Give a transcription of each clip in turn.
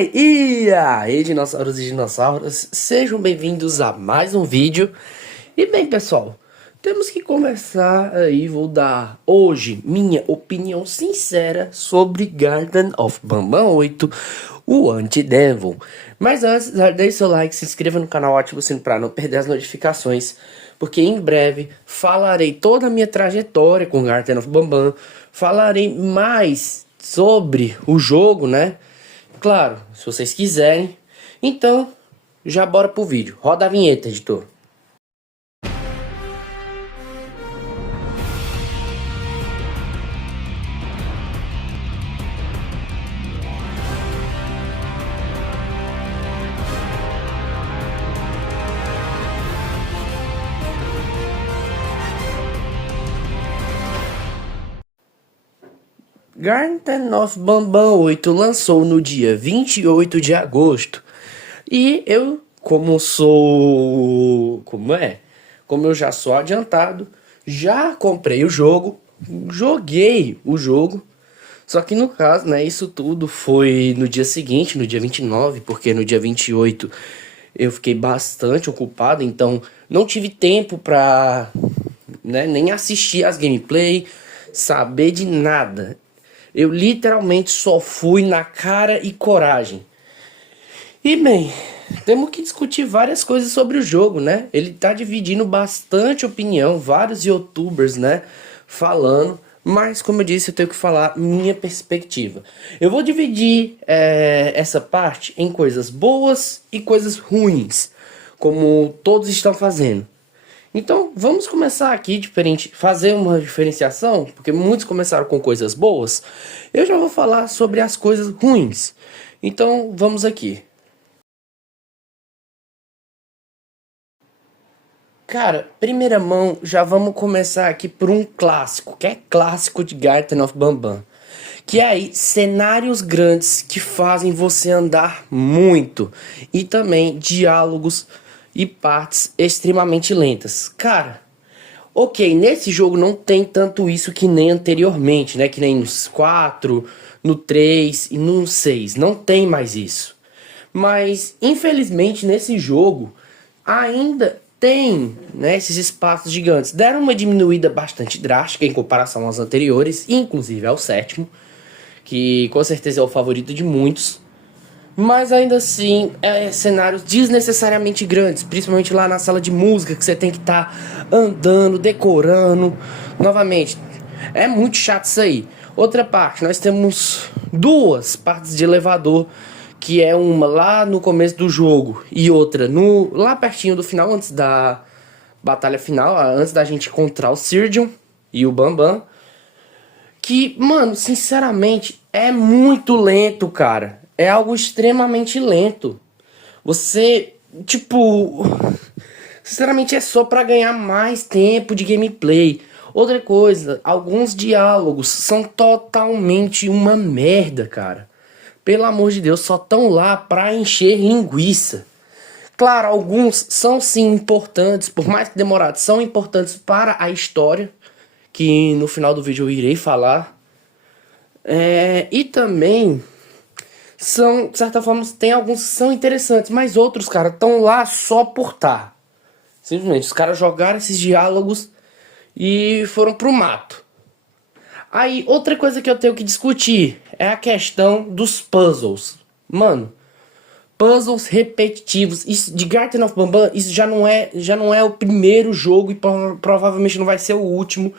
E aí, dinossauros e dinossauras, sejam bem-vindos a mais um vídeo. E bem, pessoal, temos que conversar aí, vou dar hoje minha opinião sincera sobre Garten of Banban 8, o Anti-Devil. Mas antes, deixe seu like, se inscreva no canal, ative o sino para não perder as notificações, porque em breve falarei toda a minha trajetória com Garten of Banban, falarei mais sobre o jogo, né? Claro, se vocês quiserem. Então, já bora pro vídeo. Roda a vinheta, editor. Garten of Banban 8 lançou no dia 28 de agosto. E eu, Como eu já sou adiantado, já comprei o jogo, joguei o jogo. Só que no caso, né, isso tudo foi no dia seguinte, no dia 29, porque no dia 28 eu fiquei bastante ocupado, então não tive tempo pra, né, nem assistir as gameplay, saber de nada. Eu literalmente só fui na cara e coragem. E bem, temos que discutir várias coisas sobre o jogo, né? Ele tá dividindo bastante opinião, vários youtubers, né, falando. Mas, como eu disse, eu tenho que falar minha perspectiva. Eu vou dividir essa parte em coisas boas e coisas ruins, como todos estão fazendo. Então, vamos começar aqui fazer uma diferenciação, porque muitos começaram com coisas boas. Eu já vou falar sobre as coisas ruins. Então, vamos aqui. Cara, primeira mão, já vamos começar aqui por um clássico, que é clássico de Garten of Banban. Que é aí, cenários grandes que fazem você andar muito. E também diálogos e partes extremamente lentas. Cara, ok, nesse jogo não tem tanto isso que nem anteriormente, né? Que nem nos 4, no 3 e no 6. Não tem mais isso. Mas, infelizmente, nesse jogo ainda tem, né, esses espaços gigantes. Deram uma diminuída bastante drástica em comparação aos anteriores, inclusive ao sétimo, que com certeza é o favorito de muitos. Mas ainda assim, cenários desnecessariamente grandes, principalmente lá na sala de música, que você tem que estar andando, decorando. Novamente, é muito chato isso aí. Outra parte, nós temos duas partes de elevador, que é uma lá no começo do jogo e outra lá pertinho do final, antes da batalha final, antes da gente encontrar o Sirdion e o Banban. Que, mano, sinceramente, é muito lento, cara. É algo extremamente lento. Você, tipo, sinceramente é só pra ganhar mais tempo de gameplay. Outra coisa, alguns diálogos são totalmente uma merda, cara. Pelo amor de Deus, só estão lá pra encher linguiça. Claro, alguns são sim importantes, por mais que demorados, são importantes para a história, que no final do vídeo eu irei falar. E também são, de certa forma, tem alguns que são interessantes, mas outros, cara, estão lá só por tá. Simplesmente, os caras jogaram esses diálogos e foram pro mato. Aí, outra coisa que eu tenho que discutir é a questão dos puzzles. Mano, puzzles repetitivos. Isso, de Garten of Banban, isso já não é o primeiro jogo e provavelmente não vai ser o último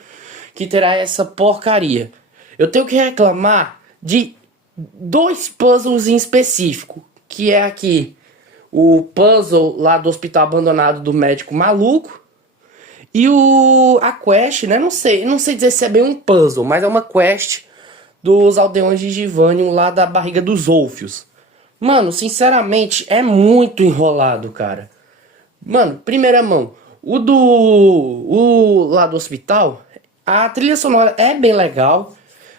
que terá essa porcaria. Eu tenho que reclamar de dois puzzles em específico, que é aqui o puzzle lá do hospital abandonado do médico maluco e a quest, né? Não sei dizer se é bem um puzzle, mas é uma quest dos aldeões de Givanium lá da barriga dos Olfios. Mano, sinceramente, é muito enrolado, cara. Mano, primeira mão, o lá do hospital, a trilha sonora é bem legal,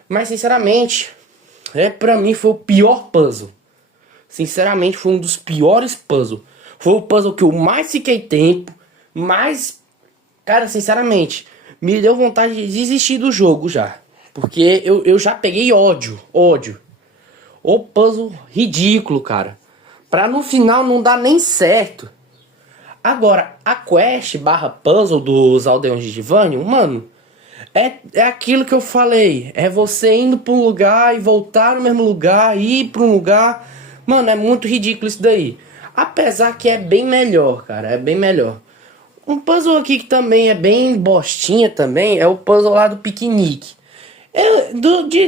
mas sinceramente, pra mim foi o pior puzzle. Sinceramente, foi um dos piores puzzles. Foi o puzzle que eu mais fiquei tempo, mais... Cara, sinceramente, me deu vontade de desistir do jogo já. Porque eu já peguei ódio. Ou puzzle ridículo, cara. Pra no final não dar nem certo. Agora, a quest barra puzzle dos Aldeões de Divanium, mano, é aquilo que eu falei. É você indo pra um lugar e voltar no mesmo lugar, ir pra um lugar. Mano, é muito ridículo isso daí. Apesar que é bem melhor, cara, é bem melhor. Um puzzle aqui que também é bem bostinha também é o puzzle lá do piquenique.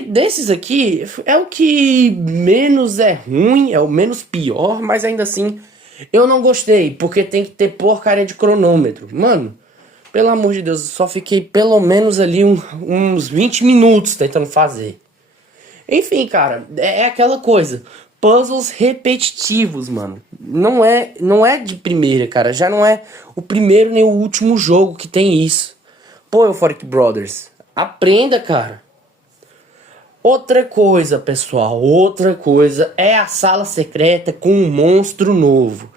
Desses aqui, é o que menos é ruim, é o menos pior, mas ainda assim eu não gostei, porque tem que ter porcaria de cronômetro. Mano, pelo amor de Deus, eu só fiquei pelo menos ali uns 20 minutos tentando fazer. Enfim, cara, é aquela coisa. Puzzles repetitivos, mano. Não é de primeira, cara. Já não é o primeiro nem o último jogo que tem isso. Pô, Euphoric Brothers, aprenda, cara. Outra coisa, pessoal, outra coisa é a sala secreta com um monstro novo.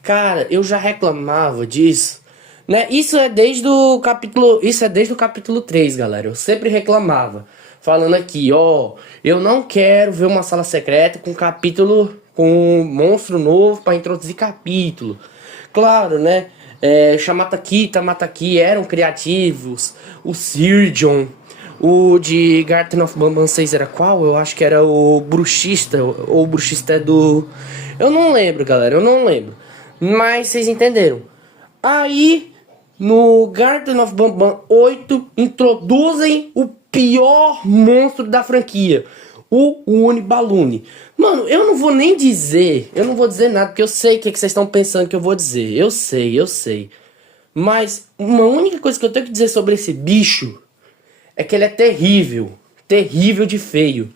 Cara, eu já reclamava disso, né? Isso é desde o capítulo 3, galera. Eu sempre reclamava, falando aqui, ó, eu não quero ver uma sala secreta com um monstro novo para introduzir capítulo. Claro, né? Shamataki, Tamataki eram criativos, o Sirjon. O de Garten of Banban 6 era qual? Eu acho que era o Bruxista. Ou o Bruxista é do... Eu não lembro, galera. Eu não lembro. Mas vocês entenderam. Aí, no Garten of Banban 8, introduzem o pior monstro da franquia. O Unibalune. Mano, eu não vou nem dizer. Eu não vou dizer nada, porque eu sei o que vocês estão pensando que eu vou dizer. Eu sei. Mas uma única coisa que eu tenho que dizer sobre esse bicho é que ele é terrível. Terrível de feio.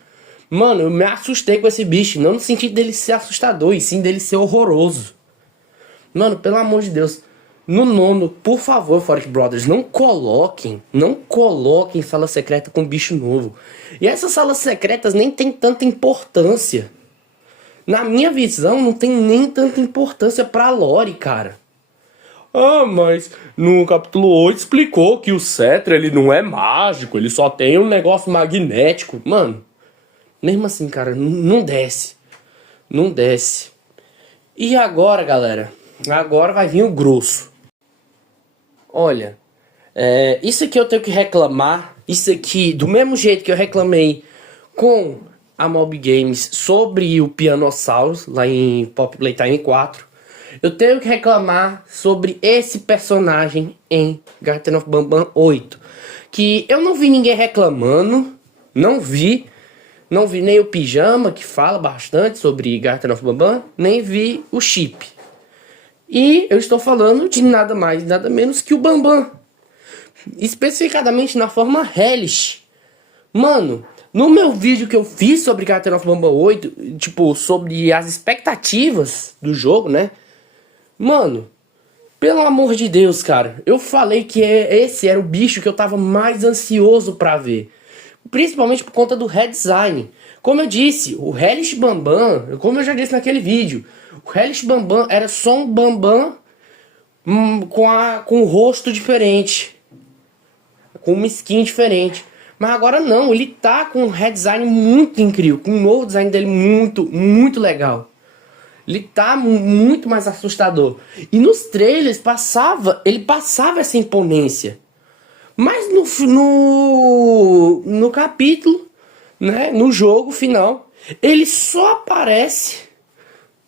Mano, eu me assustei com esse bicho. Não no sentido dele ser assustador, e sim dele ser horroroso. Mano, pelo amor de Deus. No nono, por favor, Euphoric Brothers, não coloquem sala secreta com bicho novo. E essas salas secretas nem tem tanta importância. Na minha visão, não tem nem tanta importância pra lore, cara. Ah, mas no capítulo 8 explicou que o cetro ele não é mágico, ele só tem um negócio magnético. Mano, mesmo assim, cara, não desce. Não desce. E agora, galera? Agora vai vir o grosso. Olha, isso aqui eu tenho que reclamar. Isso aqui, do mesmo jeito que eu reclamei com a Mob Games sobre o Pianosaurus, lá em Pop Playtime 4. Eu tenho que reclamar sobre esse personagem em Garten of Banban 8. Que eu não vi ninguém reclamando. Não vi nem o Pijama, que fala bastante sobre Garten of Banban. Nem vi o Chip. E eu estou falando de nada mais, nada menos que o Banban. Especificadamente na forma Hellish. Mano, no meu vídeo que eu fiz sobre Garten of Banban 8, tipo, sobre as expectativas do jogo, né? Mano, pelo amor de Deus, cara, eu falei que esse era o bicho que eu tava mais ansioso pra ver. Principalmente por conta do redesign. Como eu disse, o Hellish Banban, como eu já disse naquele vídeo, o Hellish Banban era só um Banban com um rosto diferente. Com uma skin diferente. Mas agora não, ele tá com um redesign muito incrível, com um novo design dele muito legal. Ele tá muito mais assustador. E nos trailers ele passava essa imponência. Mas no capítulo, né, no jogo final, ele só aparece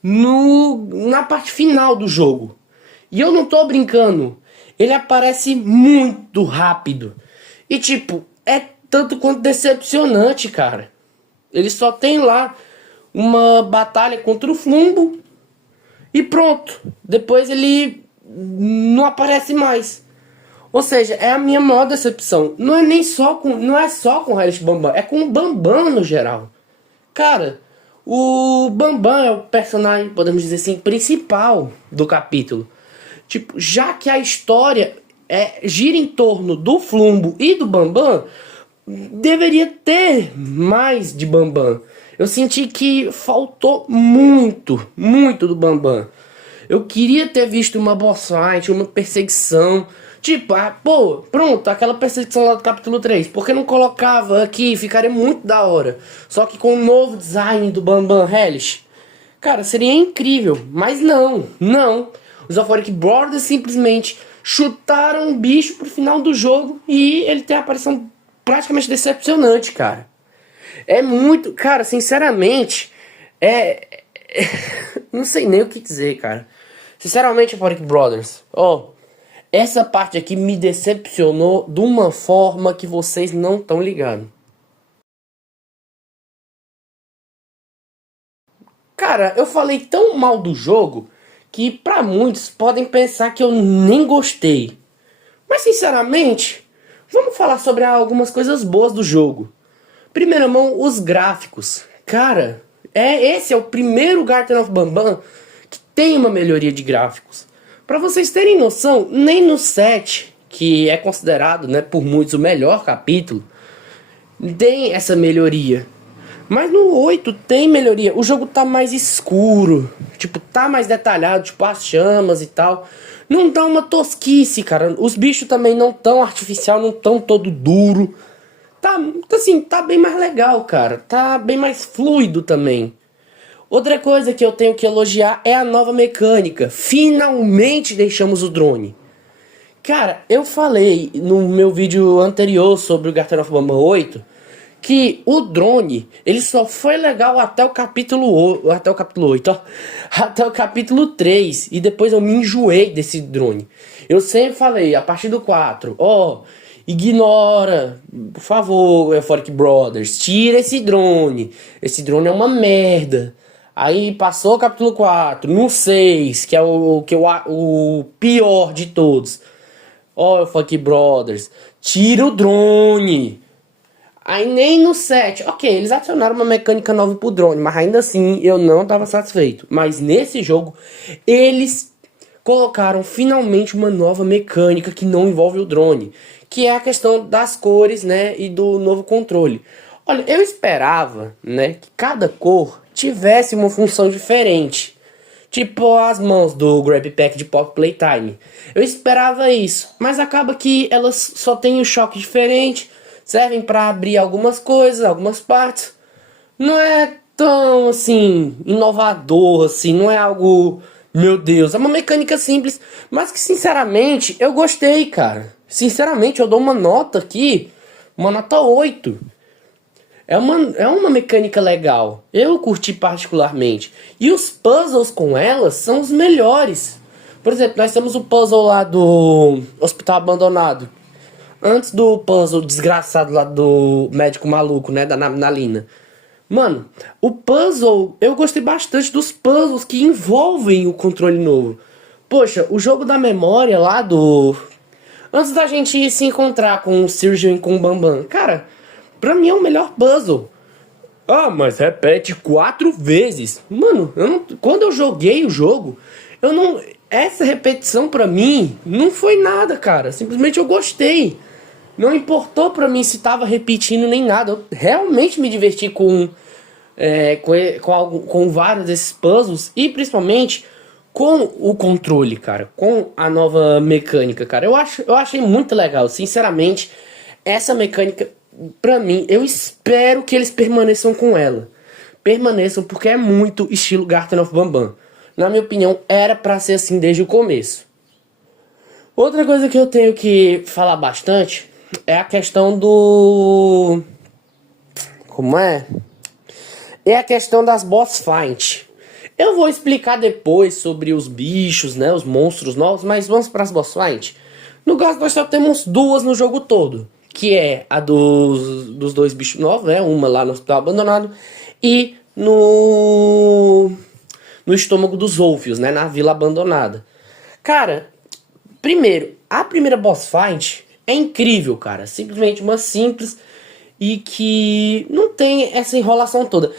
na parte final do jogo. E eu não tô brincando. Ele aparece muito rápido. E tipo, é tanto quanto decepcionante, cara. Ele só tem lá uma batalha contra o Flumbo e pronto. Depois ele não aparece mais. Ou seja, é a minha maior decepção. Não é só com o Hellish Banban, é com o Banban no geral. Cara, o Banban é o personagem, podemos dizer assim, principal do capítulo. Tipo, já que a história gira em torno do Flumbo e do Banban, deveria ter mais de Banban. Eu senti que faltou muito do Banban. Eu queria ter visto uma boss fight, uma perseguição, Tipo, pô, pronto, aquela perseguição lá do capítulo 3. Por que não colocava aqui? Ficaria muito da hora. Só que com o novo design do Bam Hellish. Cara, seria incrível. Mas não, não. Os Euphoric Brothers simplesmente chutaram o bicho pro final do jogo. E ele tem a aparição praticamente decepcionante, cara. É muito... Cara, sinceramente... Não sei nem o que dizer, cara. Sinceramente, Euphoric Brothers... Essa parte aqui me decepcionou de uma forma que vocês não estão ligados. Cara, eu falei tão mal do jogo que pra muitos podem pensar que eu nem gostei. Mas sinceramente, vamos falar sobre algumas coisas boas do jogo. Primeira mão, os gráficos. Cara, esse é o primeiro Garten of Banban que tem uma melhoria de gráficos. Pra vocês terem noção, nem no 7, que é considerado, né, por muitos o melhor capítulo, tem essa melhoria. Mas no 8 tem melhoria. O jogo tá mais escuro, tipo, tá mais detalhado, tipo as chamas e tal. Não dá uma tosquice, cara. Os bichos também não tão artificial, não tão todo duro. Tá, assim, tá bem mais legal, cara. Tá bem mais fluido também. Outra coisa que eu tenho que elogiar é a nova mecânica. Finalmente deixamos o drone. Cara, eu falei no meu vídeo anterior sobre o Garten of Banban 8 que o drone, ele só foi legal até o capítulo 8, até o capítulo 3, e depois eu me enjoei desse drone. Eu sempre falei, a partir do 4, ignora, por favor, Euphoric Brothers, tira esse drone é uma merda. Aí passou o capítulo 4, no 6, que é o pior de todos. Euphoric Brothers, tira o drone. Aí nem no 7, ok, eles adicionaram uma mecânica nova pro drone, mas ainda assim eu não estava satisfeito. Mas nesse jogo, eles colocaram finalmente uma nova mecânica que não envolve o drone, que é a questão das cores, né, e do novo controle. Olha, eu esperava, né, que cada cor tivesse uma função diferente. Tipo as mãos do Grab Pack de Pop Playtime. Eu esperava isso, mas acaba que elas só têm um choque diferente, servem para abrir algumas coisas, algumas partes. Não é tão assim inovador assim, não é algo, meu Deus, é uma mecânica simples, mas que sinceramente eu gostei, cara. Sinceramente eu dou uma nota aqui, uma nota 8. É uma mecânica legal. Eu curti particularmente. E os puzzles com elas são os melhores. Por exemplo, nós temos o puzzle lá do Hospital Abandonado. Antes do puzzle desgraçado lá do médico maluco, né? Da Nalina. Mano, o puzzle... Eu gostei bastante dos puzzles que envolvem o controle novo. Poxa, o jogo da memória lá do... Antes da gente se encontrar com o Surgeon e com o Bambam. Cara, pra mim é o melhor puzzle. Mas repete 4 vezes. Mano, quando eu joguei o jogo, eu não... Essa repetição pra mim não foi nada, cara. Simplesmente eu gostei. Não importou pra mim se tava repetindo nem nada. Eu realmente me diverti com vários desses puzzles. E principalmente com o controle, cara. Com a nova mecânica, cara. Eu achei muito legal. Sinceramente, essa mecânica, pra mim, eu espero que eles permaneçam com ela. Permaneçam porque é muito estilo Garten of Banban. Na minha opinião, era pra ser assim desde o começo. Outra coisa que eu tenho que falar bastante é a questão do... Como é? É a questão das boss fight. Eu vou explicar depois sobre os bichos, né? Os monstros novos, mas vamos para as boss fight. No caso, nós só temos 2 no jogo todo. Que é a dos 2 bichos novos, né? Uma lá no Hospital Abandonado e no estômago dos Wolfios, né? Na Vila Abandonada. Cara, primeiro, a primeira boss fight é incrível, cara. Simplesmente uma simples e que não tem essa enrolação toda.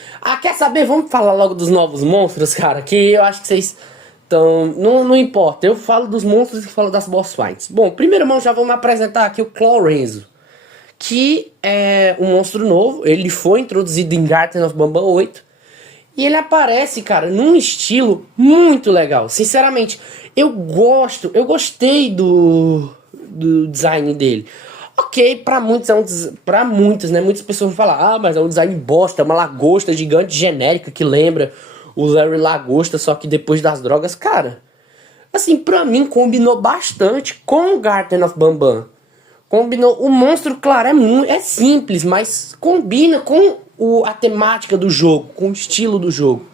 Quer saber? Vamos falar logo dos novos monstros, cara. Que eu acho que vocês estão... Não importa. Eu falo dos monstros e falo das boss fights. Bom, primeiro, já vamos apresentar aqui o Clorenzo, que é um monstro novo. Ele foi introduzido em Garten of Banban 8. E ele aparece, cara, num estilo muito legal. Sinceramente, eu gostei do design dele. Ok, pra muitos pra muitas, né? Muitas pessoas vão falar, ah, mas é um design bosta, é uma lagosta gigante genérica que lembra o Larry Lagosta, só que depois das drogas, cara. Assim, pra mim combinou bastante com o Garten of Banban. Combinou. O monstro, claro, é simples, mas combina com a temática do jogo, com o estilo do jogo.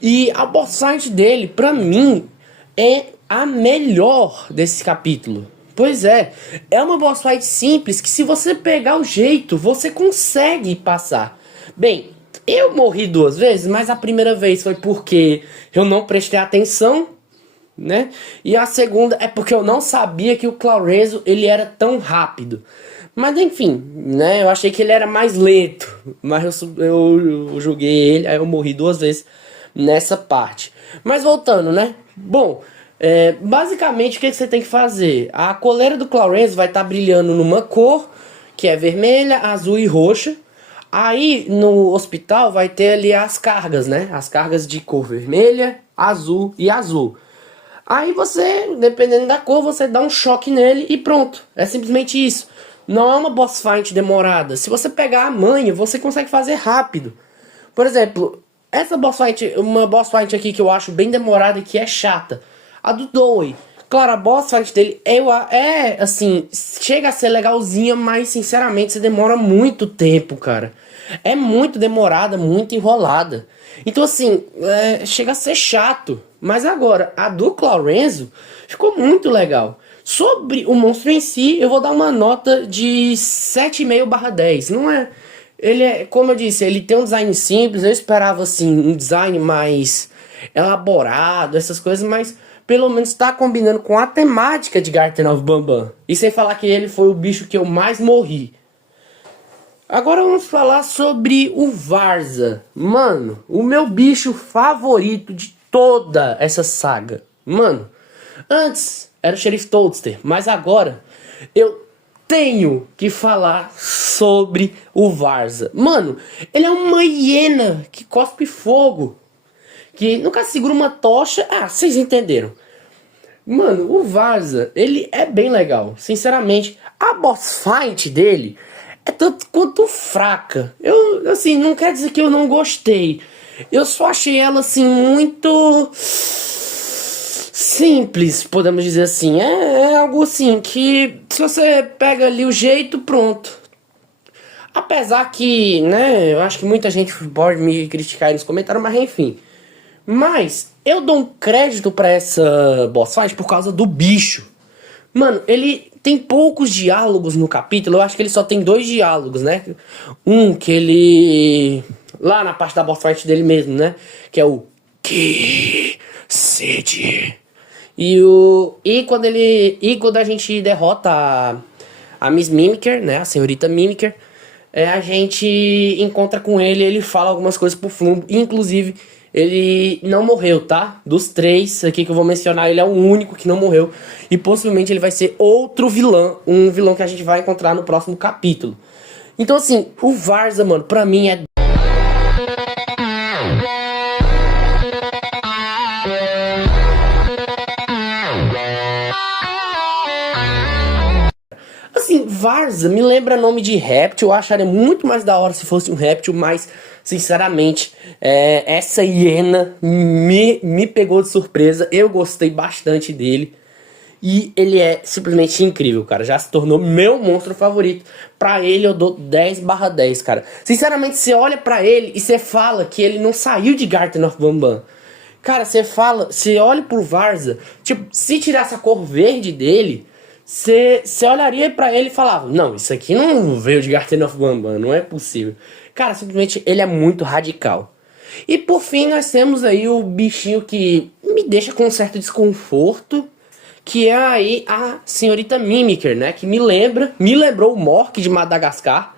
E a boss fight dele, pra mim, é a melhor desse capítulo. Pois é uma boss fight simples que se você pegar o jeito, você consegue passar. Bem, eu morri 2 vezes, mas a primeira vez foi porque eu não prestei atenção, né? E a segunda é porque eu não sabia que o Claurenzo ele era tão rápido. Mas enfim, né? Eu achei que ele era mais lento. Mas eu joguei ele, aí eu morri 2 vezes nessa parte. Mas voltando, né? Bom, basicamente o que você tem que fazer? A coleira do Claurenzo vai estar brilhando numa cor, que é vermelha, azul e roxa. Aí no hospital vai ter ali as cargas, né? As cargas de cor vermelha, azul e azul. Aí você, dependendo da cor, você dá um choque nele e pronto. É simplesmente isso. Não é uma boss fight demorada. Se você pegar a manha, você consegue fazer rápido. Por exemplo, essa boss fight, uma boss fight aqui que eu acho bem demorada e que é chata. A do Dewey. Claro, a boss fight dele assim, chega a ser legalzinha, mas sinceramente você demora muito tempo, cara. É muito demorada, muito enrolada. Então assim, chega a ser chato. Mas agora, a do Claurenzo ficou muito legal. Sobre o monstro em si, eu vou dar uma nota de 7,5/10. Não é... Ele é, como eu disse, ele tem um design simples. Eu esperava assim, um design mais elaborado, essas coisas, mas pelo menos tá combinando com a temática de Garten of Banban. E sem falar que ele foi o bicho que eu mais morri. Agora vamos falar sobre o Varza. Mano, o meu bicho favorito de toda essa saga. Mano, antes era o Sheriff Toadster, mas agora eu tenho que falar sobre o Varza. Mano, ele é uma hiena que cospe fogo. Que nunca segura uma tocha. Ah, vocês entenderam. Mano, o Varza, ele é bem legal. Sinceramente, a boss fight dele é tanto quanto fraca. Eu, assim, não quer dizer que eu não gostei. Eu só achei ela, assim, muito simples, podemos dizer assim. É algo assim que se você pega ali o jeito, pronto. Apesar que, né, eu acho que muita gente pode me criticar aí nos comentários, mas enfim. Mas eu dou um crédito pra essa boss fight por causa do bicho. Mano, ele tem poucos diálogos no capítulo. Eu acho que ele só tem 2 diálogos, né? Um que ele... lá na parte da boss fight dele mesmo, né? Que é o... que sede. E quando a gente derrota a Miss Mimiker, né? A senhorita Mimiker, a gente encontra com ele fala algumas coisas pro Flumbo. Inclusive, ele não morreu, tá? Dos 3 aqui que eu vou mencionar, ele é o único que não morreu. E possivelmente ele vai ser outro vilão. Um vilão que a gente vai encontrar no próximo capítulo. Então assim, o Varza, mano, pra mim é... assim, Varza me lembra nome de réptil. Eu acharia muito mais da hora se fosse um réptil, mas sinceramente, essa hiena me pegou de surpresa. Eu gostei bastante dele. E ele é simplesmente incrível, cara. Já se tornou meu monstro favorito. Pra ele eu dou 10/10, cara. Sinceramente, você olha pra ele e você fala que ele não saiu de Garten of Banban. Cara, você olha pro Varza, tipo, se tirasse a cor verde dele, você olharia pra ele e falava, não, isso aqui não veio de Garten of Banban, não é possível. Cara, simplesmente ele é muito radical. E por fim nós temos aí o bichinho que me deixa com um certo desconforto, que é aí a senhorita Mimiker, né? Que me lembrou o Mork de Madagascar.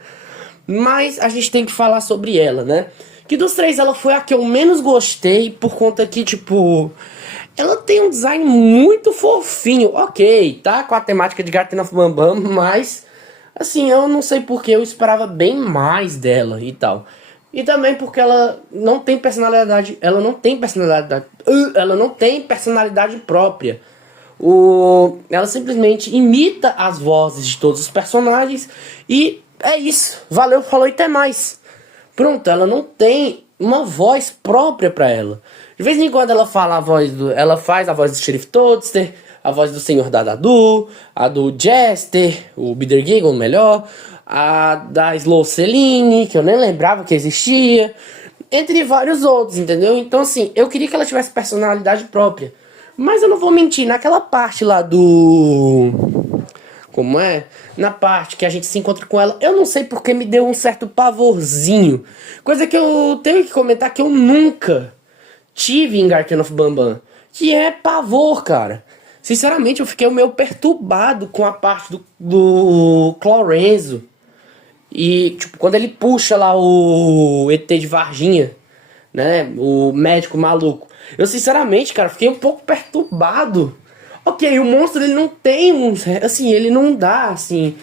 Mas a gente tem que falar sobre ela, né? Que dos 3 ela foi a que eu menos gostei, por conta que, tipo... ela tem um design muito fofinho. Ok, tá com a temática de Garten of Banban, mas... assim, eu não sei porque eu esperava bem mais dela e tal. E também porque ela não tem personalidade. Ela não tem personalidade própria. Ela simplesmente imita as vozes de todos os personagens e é isso. Valeu, falou e até mais. Pronto, ela não tem uma voz própria pra ela. De vez em quando ela fala ela faz a voz do Sheriff Toadster, a voz do Senhor Dadadu, a do Jester, o Bitter Giggle melhor, a da Slow Celine, que eu nem lembrava que existia, entre vários outros, entendeu? Então assim, eu queria que ela tivesse personalidade própria. Mas eu não vou mentir, naquela parte lá do... Como é? Na parte que a gente se encontra com ela, eu não sei porque me deu um certo pavorzinho. Coisa que eu tenho que comentar que eu nunca tive em Garten of Banban. Que é pavor, cara. Sinceramente, eu fiquei meio perturbado com a parte do Clorenzo. E, tipo, quando ele puxa lá o ET de Varginha, né? O médico maluco. Eu, sinceramente, cara, fiquei um pouco perturbado. Ok, o monstro, ele não tem um... Assim, ele não dá, assim...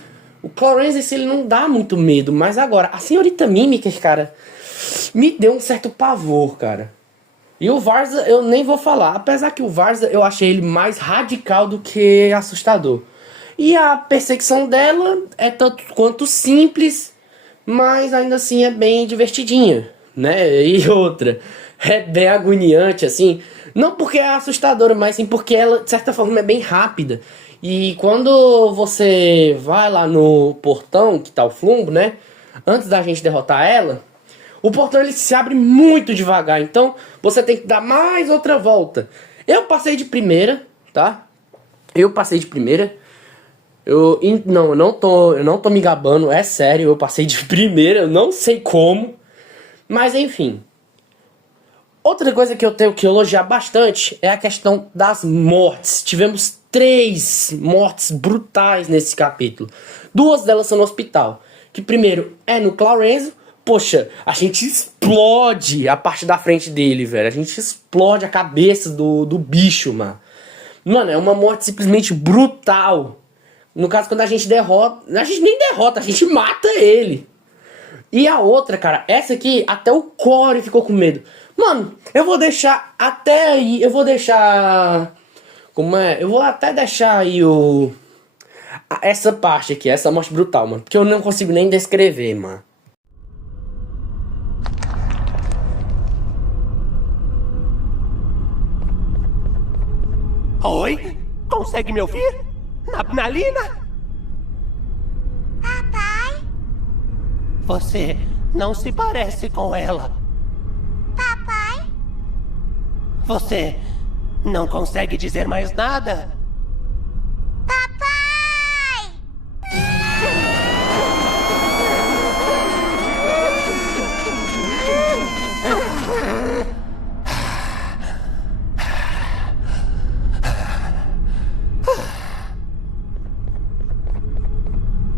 O Clorenzo, ele não dá muito medo. Mas agora, a senhorita Mimiker, cara... Me deu um certo pavor, cara. E o Varza, eu nem vou falar. Apesar que o Varza, eu achei ele mais radical do que assustador. E a perseguição dela é tanto quanto simples... Mas ainda assim é bem divertidinha, né? E outra... É bem agoniante, assim. Não porque é assustadora, mas sim porque ela, de certa forma, é bem rápida. E quando você vai lá no portão, que tá o Flumbo, né? Antes da gente derrotar ela, o portão ele se abre muito devagar. Então, você tem que dar mais outra volta. Eu passei de primeira, tá? Eu passei de primeira. Eu não tô me gabando, é sério. Eu passei de primeira, eu não sei como. Mas, enfim... Outra coisa que eu tenho que elogiar bastante é a questão das mortes. Tivemos 3 mortes brutais nesse capítulo. 2 delas são no hospital. Que primeiro é no Clorenzo. Poxa, a gente explode a parte da frente dele, velho. A gente explode a cabeça do bicho, mano. Mano, é uma morte simplesmente brutal. No caso, quando a gente derrota... A gente nem derrota, a gente mata ele. E a outra, cara, essa aqui, até o Core ficou com medo. Mano, eu vou deixar até aí, eu vou deixar... Como é? Eu vou até deixar aí essa parte aqui, essa morte brutal, mano. Porque eu não consigo nem descrever, mano. Oi? Consegue me ouvir? Nalina? Papai? Você não se parece com ela. Papai? Você não consegue dizer mais nada? Papai!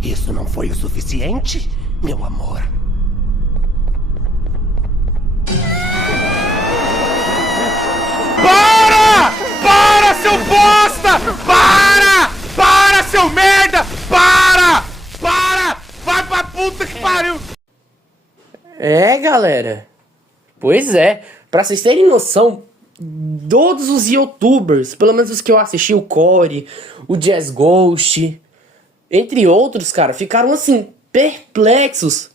Isso não foi o suficiente, meu amor? Para, seu bosta! Para, seu merda! Para! Vai pra puta que pariu! É, galera. Pois é. Pra vocês terem noção, todos os youtubers, pelo menos os que eu assisti, o Core, o Jazz Ghost, entre outros, cara, ficaram assim, perplexos.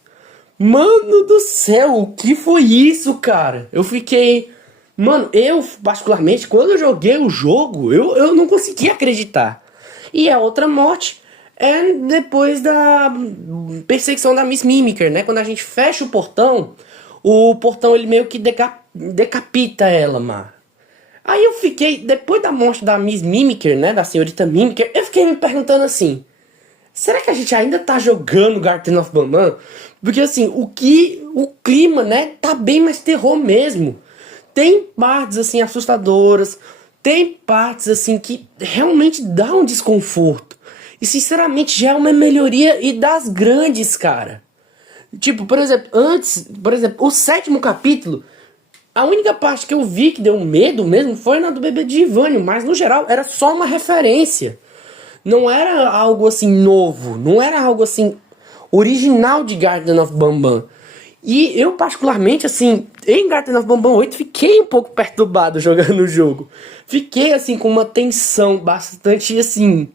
Mano do céu, o que foi isso, cara? Eu fiquei... Mano, eu particularmente, quando eu joguei o jogo, eu não conseguia acreditar. E a outra morte é depois da perseguição da Miss Mimiker, né? Quando a gente fecha o portão ele meio que decapita ela, mano. Aí eu fiquei, depois da morte da Miss Mimiker, né? Da senhorita Mimiker, eu fiquei me perguntando assim... Será que a gente ainda tá jogando Garten of Banban? Porque assim, o clima, né? Tá bem mais terror mesmo. Tem partes assim assustadoras, tem partes assim que realmente dá um desconforto. E sinceramente já é uma melhoria e das grandes, cara. Tipo, por exemplo, o 7º capítulo, a única parte que eu vi que deu medo mesmo foi na do bebê de Ivânio, mas no geral era só uma referência. Não era algo assim novo, não era algo assim original de Garden of Banban. E eu, particularmente, assim, em Garten of Banban 8, fiquei um pouco perturbado jogando o jogo. Fiquei, assim, com uma tensão bastante, assim,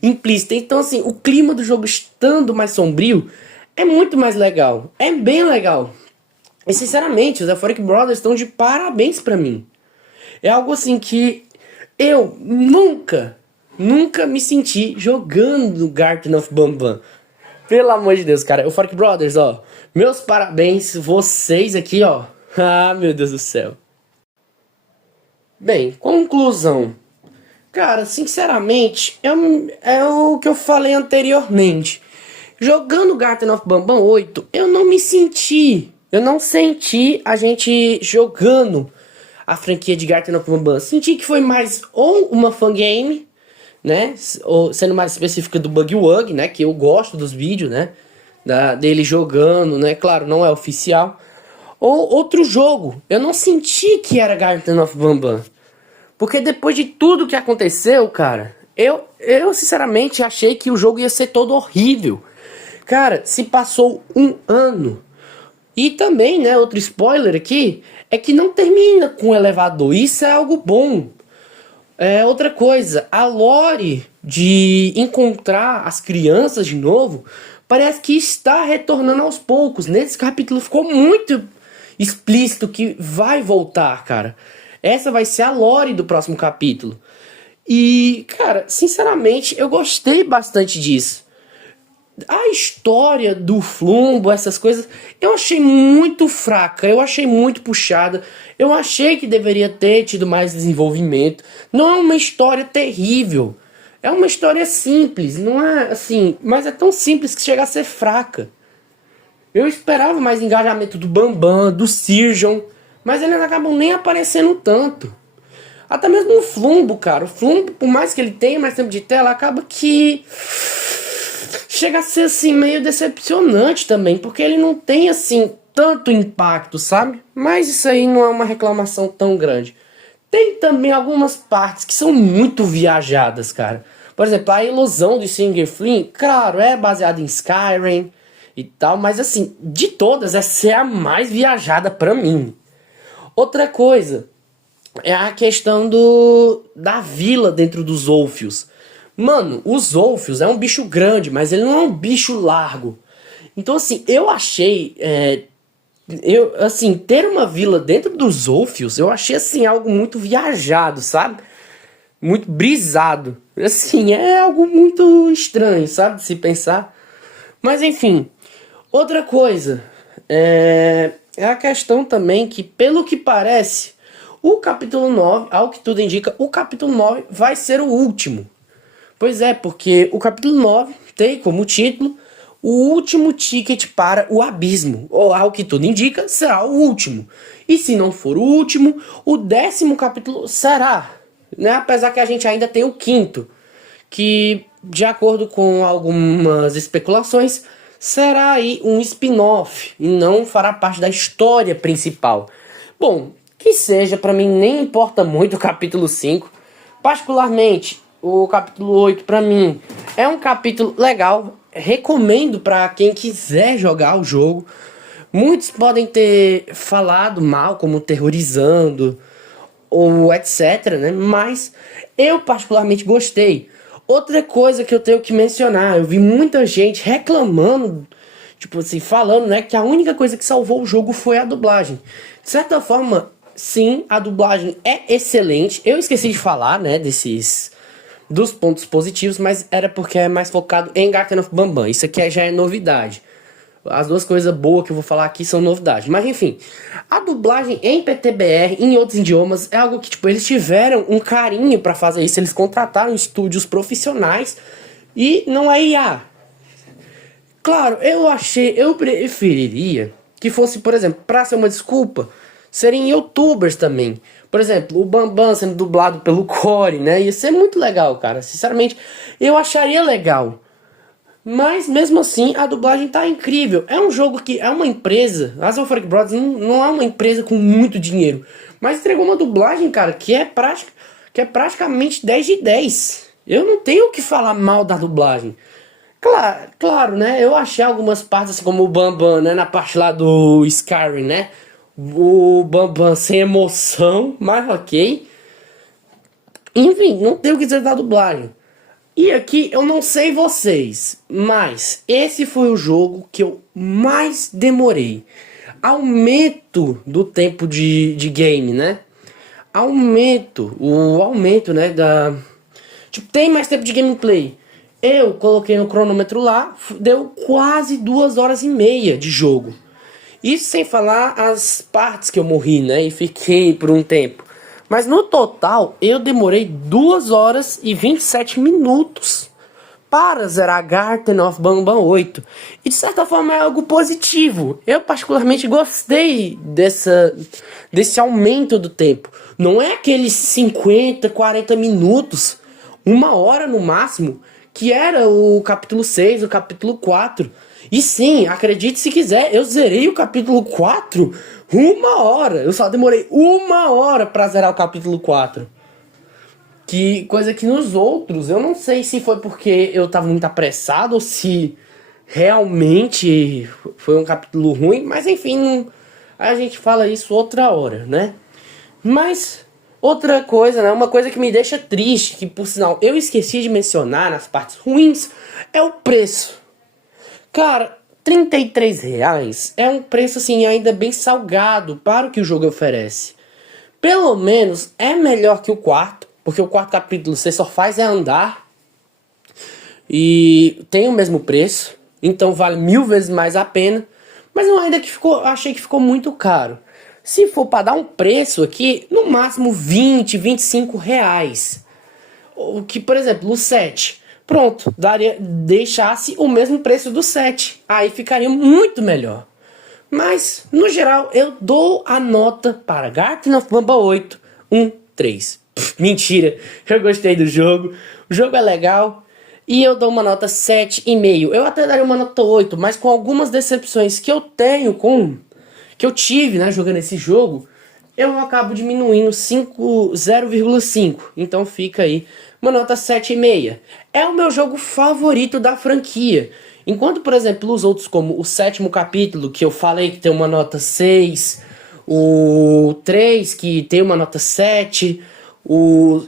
implícita. Então, assim, o clima do jogo estando mais sombrio é muito mais legal. É bem legal. E, sinceramente, os Euphoric Brothers estão de parabéns pra mim. É algo, assim, que eu nunca me senti jogando Garten of Banban. Pelo amor de Deus, cara. Euphoric Brothers, ó. Meus parabéns, vocês aqui, ó. Ah, meu Deus do céu. Bem, conclusão. Cara, sinceramente, é o que eu falei anteriormente. Jogando Garten of Banban 8, eu não senti a gente jogando a franquia de Garten of Banban. Senti que foi mais ou uma fangame, né? Ou sendo mais específica do Bugwug, né? Que eu gosto dos vídeos, né? Dele jogando, né? Claro, não é oficial. Ou outro jogo. Eu não senti que era Garten of Banban. Porque depois de tudo que aconteceu, cara, eu sinceramente achei que o jogo ia ser todo horrível. Cara, se passou um ano. E também, né, outro spoiler aqui, é que não termina com o elevador. Isso é algo bom. Outra coisa, a lore de encontrar as crianças de novo parece que está retornando aos poucos. Nesse capítulo ficou muito explícito que vai voltar, cara. Essa vai ser a lore do próximo capítulo. E, cara, sinceramente, eu gostei bastante disso. A história do Flumbo, essas coisas, eu achei muito fraca, eu achei muito puxada. Eu achei que deveria ter tido mais desenvolvimento. Não é uma história terrível. É uma história simples, não é assim, mas é tão simples que chega a ser fraca. Eu esperava mais engajamento do Banban, do Sirjon, mas eles acabam nem aparecendo tanto. Até mesmo o Flumbo, cara. O Flumbo, por mais que ele tenha mais tempo de tela, acaba que chega a ser assim meio decepcionante também, porque ele não tem assim tanto impacto, sabe? Mas isso aí não é uma reclamação tão grande. Tem também algumas partes que são muito viajadas, cara. Por exemplo, a ilusão de Singer Flynn, claro, é baseada em Skyrim e tal, mas assim, de todas, essa é a mais viajada pra mim. Outra coisa é a questão da vila dentro dos Olfios. Mano, os Olfios é um bicho grande, mas ele não é um bicho largo. Então assim, eu achei... ter uma vila dentro dos Olfios, eu achei assim algo muito viajado, sabe? Muito brisado. Assim, é algo muito estranho, sabe? De se pensar. Mas enfim, outra coisa é a questão também que, pelo que parece, o capítulo 9, ao que tudo indica, o capítulo 9 vai ser o último. Pois é, porque o capítulo 9 tem como título o último ticket para o abismo, ou ao que tudo indica, será o último. E se não for o último, o 10º capítulo será, né? Apesar que a gente ainda tem o 5º, que de acordo com algumas especulações, será aí um spin-off e não fará parte da história principal. Bom, que seja, pra mim nem importa muito o capítulo 5, particularmente o capítulo 8 pra mim é um capítulo legal. Recomendo para quem quiser jogar o jogo. Muitos podem ter falado mal, como terrorizando ou etc, né? Mas eu particularmente gostei. Outra coisa que eu tenho que mencionar, eu vi muita gente reclamando, tipo assim, falando, né, que a única coisa que salvou o jogo foi a dublagem. De certa forma, sim, a dublagem é excelente. Eu esqueci de falar, né, dos pontos positivos, mas era porque é mais focado em Garten of Banban. Isso aqui já é novidade. As duas coisas boas que eu vou falar aqui são novidades. Mas enfim, a dublagem em PTBR, em outros idiomas, é algo que tipo, eles tiveram um carinho pra fazer isso. Eles contrataram estúdios profissionais e não é IA. Claro, eu preferiria que fosse, por exemplo, pra ser uma desculpa, serem youtubers também. Por exemplo, o Banban sendo dublado pelo Core, né? Ia ser muito legal, cara. Sinceramente, eu acharia legal. Mas, mesmo assim, a dublagem tá incrível. É um jogo que é uma empresa... As Euphoric Brothers não é uma empresa com muito dinheiro. Mas entregou uma dublagem, cara, que é praticamente 10 de 10. Eu não tenho o que falar mal da dublagem. Claro, né? Eu achei algumas partes, assim como o Bambam, né? Na parte lá do Skyrim, né? O Bambam sem emoção, mas ok. Enfim, não tenho o que dizer da dublagem. E aqui, eu não sei vocês, mas esse foi o jogo que eu mais demorei. Aumento do tempo de game, né? O aumento, né, tipo, tem mais tempo de gameplay. Eu coloquei no cronômetro lá, deu quase 2 horas e meia de jogo. Isso sem falar as partes que eu morri, né, e fiquei por um tempo. Mas no total, eu demorei 2 horas e 27 minutos para zerar Garten of Banban 8. E de certa forma é algo positivo. Eu particularmente gostei desse aumento do tempo. Não é aqueles 50, 40 minutos, 1 hora no máximo, que era o capítulo 6, o capítulo 4. E sim, acredite se quiser, eu zerei o capítulo 4 1 hora. Eu só demorei 1 hora para zerar o capítulo 4. Que coisa que nos outros, eu não sei se foi porque eu tava muito apressado ou se realmente foi um capítulo ruim, mas enfim, a gente fala isso outra hora, né? Mas outra coisa, né? Uma coisa que me deixa triste, que por sinal eu esqueci de mencionar nas partes ruins, é o preço. Cara, R$ 33 é um preço assim ainda bem salgado para o que o jogo oferece. Pelo menos é melhor que o quarto. Porque o quarto capítulo você só faz é andar. E tem o mesmo preço. Então vale 1000 vezes mais a pena. Mas não ainda que achei que ficou muito caro. Se for para dar um preço aqui, no máximo 20, 25 reais. O que, por exemplo, o 7. Pronto, deixasse o mesmo preço do 7. Aí ficaria muito melhor. Mas, no geral, eu dou a nota para Garten of Banban 8 3. Mentira, eu gostei do jogo. O jogo é legal. E eu dou uma nota 7,5. Eu até daria uma nota 8, mas com algumas decepções que eu tenho que eu tive, né, jogando esse jogo, eu acabo diminuindo 0,5. Então fica aí uma nota 7,5. É o meu jogo favorito da franquia. Enquanto, por exemplo, os outros, como o 7º capítulo, que eu falei que tem uma nota 6, o 3, que tem uma nota 7,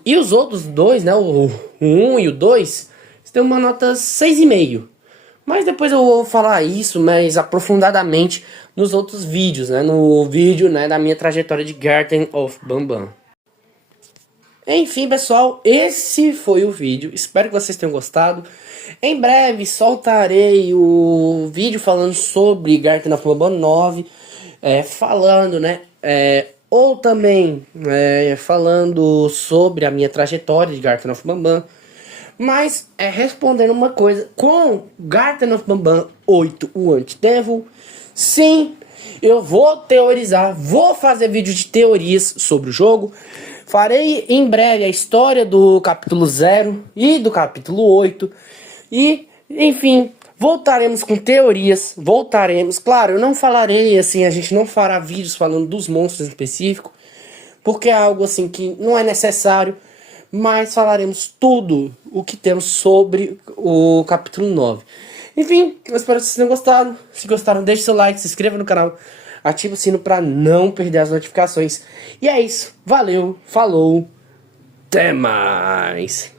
e os outros dois, né, o 1 e o 2, tem uma nota 6,5. Mas depois eu vou falar isso mais aprofundadamente nos outros vídeos, né, no vídeo, né, da minha trajetória de Garten of Banban. Enfim, pessoal, esse foi o vídeo. Espero que vocês tenham gostado. Em breve soltarei o vídeo falando sobre Garten of Banban 9, falando, né, ou também falando sobre a minha trajetória de Garten of Banban. Mas respondendo uma coisa, com Garten of Banban 8, o Anti-Devil, sim, eu vou teorizar, vou fazer vídeo de teorias sobre o jogo. Farei em breve a história do capítulo 0 e do capítulo 8. E, enfim, voltaremos com teorias, claro, eu não falarei assim, a gente não fará vídeos falando dos monstros em específico, porque é algo assim que não é necessário, mas falaremos tudo o que temos sobre o capítulo 9. Enfim, eu espero que vocês tenham gostado. Se gostaram, deixe seu like, se inscreva no canal, ative o sino para não perder as notificações. E é isso, valeu, falou, até mais!